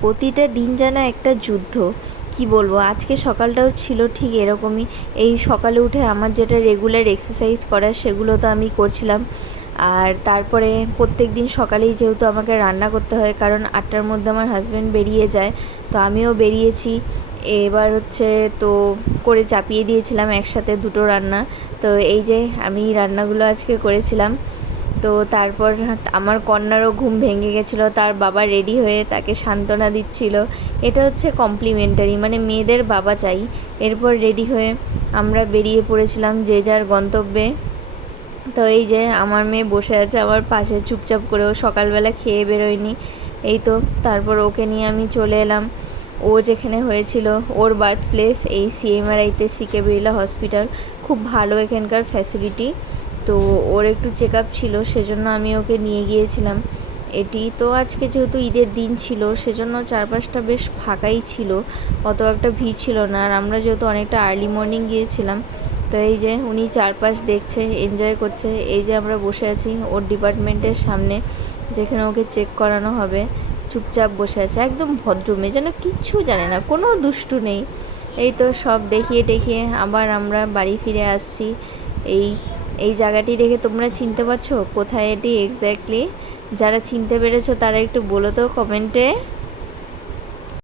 প্রতিটা দিন যেন একটা যুদ্ধ। কি বলবো, আজকে সকালটাও ছিল ঠিক এরকমই। এই সকালে উঠে আমার যেটা রেগুলার এক্সারসাইজ করার সেগুলো তো আমি করছিলাম। আর তারপরে প্রত্যেক দিন সকালেই যেহেতু আমাকে রান্না করতে হয়, কারণ 8টার মধ্যে আমার হাজব্যান্ড বেরিয়ে যায়, তো আমিও বেরিয়েছি। এবার হচ্ছে তো করে চাপিয়ে দিয়েছিলাম একসাথে দুটো রান্না। তো এই যে আমি রান্নাগুলো আজকে করেছিলাম। তো তারপর আমার কন্যারও ঘুম ভেঙে গেছিলো, তার বাবা রেডি হয়ে তাকে সান্ত্বনা দিচ্ছিল। এটা হচ্ছে কমপ্লিমেন্টারি, মানে মেয়েদের বাবা চাই। এরপর রেডি হয়ে আমরা বেরিয়ে পড়েছিলাম যে যার গন্তব্যে। তো এই যে আমার মেয়ে বসে আছে আমার পাশে চুপচাপ করে, ও সকালবেলা খেয়ে বেরোয়নি। এই তো তারপর ওকে নিয়ে আমি চলে এলাম ও যেখানে হয়েছিল ওর বার্থ প্লেস, এই সিএমআরআইতে, সিকে বিড়লা হসপিটাল। খুব ভালো এখানকার ফ্যাসিলিটি। তো ওর একটু চেক আপ ছিল, সেজন্য আমি ওকে নিয়ে গিয়েছিলাম। এটি তো আজকে যেহেতু ঈদের দিন ছিল, সেজন্য চারপাশটা বেশ ফাঁকাই ছিল, অত একটা ভিড় ছিল না। আর আমরা যেহেতু অনেকটা আর্লি মর্নিং গিয়েছিলাম, তো এই যে উনি চারপাশ দেখছে, এনজয় করছে। এই যে আমরা বসে আছি ওর ডিপার্টমেন্টের সামনে, যেখানে ওকে চেক করানো হবে। চুপচাপ বসে আছে, একদম ভদ্র মেয়ে, যেন কিচ্ছু জানে না, কোনো দুষ্টু নেই। এই তো সব দেখিয়ে টেখিয়ে আবার আমরা বাড়ি ফিরে আসছি। এই এই জায়গাটি দেখে তোমরা চিনতে পারছো কোথায় এটি এক্স্যাক্টলি? যারা চিনতে পেরেছো তারা একটু বলো তো কমেন্টে।